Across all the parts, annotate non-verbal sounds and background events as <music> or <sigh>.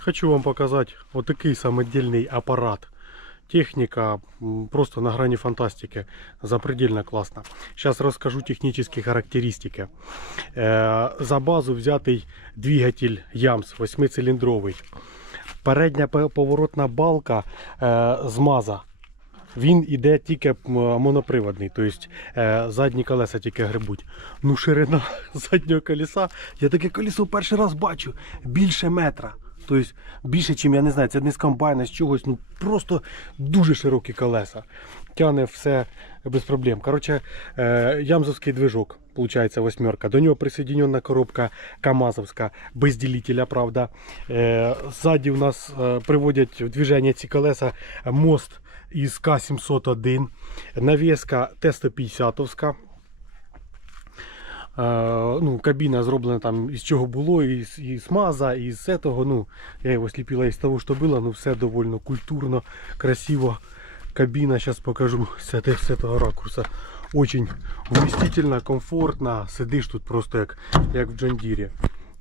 Хочу вам показать вот такий самодельный аппарат. Техника м, просто на грани фантастики. Запредельно классно. Сейчас расскажу технические характеристики. Э, за базу взятый двигатель Ямс 8-циліндровий. Передня пе- поворотна балка е, з маза. Він іде тільки м, моноприводний, тобто е, задні колеса тільки грибуть. Ну, ширина <laughs> заднього колеса, я таке колесо перший раз бачу більше метра. Тобто більше, ніж я не знаю, це не з комбайна, з чогось, ну просто дуже широкі колеса. Тяне все без проблем. Коротше, е, ямзовський движок, виходить, восьмерка. До нього присоединена коробка КАМАЗовська, без ділителя, правда. Е, ззаді у нас е, приводять в движення ці колеса мост із К701, навіска Т-150. Е, ну, кабіна зроблена там із чого було, із, із маза, із цього. Ну, я його сліпила із того, що було, ну все довольно культурно, красиво. Кабіна, зараз покажу з, цього ракурса. Очень вмістительно, комфортно. Сидиш тут просто як, як в Джандірі.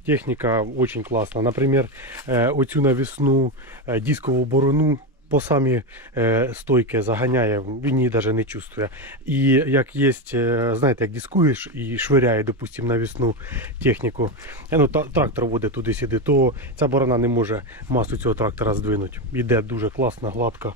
Техніка очень класна. Наприклад, е, оцю навісну е, дискову борону по самі е, стойки заганяє, він її навіть не чувствує. І як є, е, знаєте, як дискуєш і швиряє, допустимо, навісну техніку, е, ну, трактор воде туди-сюди, то ця борона не може масу цього трактора здвинути. Іде дуже класно, гладко.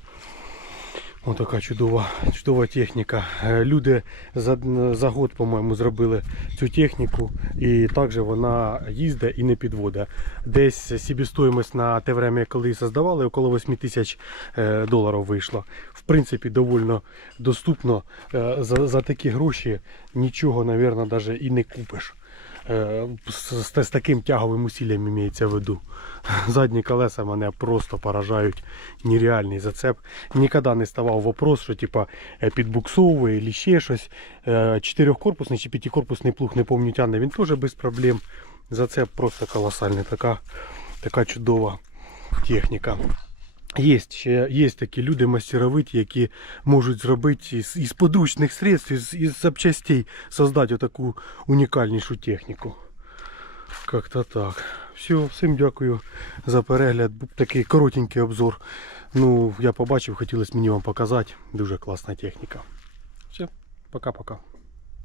Ось така чудова, чудова техніка. Е, Люди за, за год, по-моєму, зробили цю техніку, і також вона їздить і не підводить. Десь собівартість на те время, коли її создавали, около 8 тисяч е, доларів вийшло. В принципі, довольно доступно. Е, За, за такі гроші нічого, мабуть, навіть і не купиш. Е, З, з, таким тяговим усиллям імеється в виду. Задні колеса мене просто поражають. Нереальний зацеп. Ніколи не ставав вопрос, що типа е, підбуксовує або ще щось. Е, Чотирьохкорпусний чи п'ятикорпусний плуг, не пам'ятаю, тягне, він теж без проблем. Зацеп просто колосальний. Така, така чудова техніка. Є ще є такі люди мастеровиті, які можуть зробити із, із подручних средств, із, із запчастей создати таку унікальнішу техніку. Как-то так. Все, всім дякую за перегляд. Був такий коротенький обзор. Ну, я побачив, хотілося мені вам показати. Дуже класна техніка. Все, пока-пока.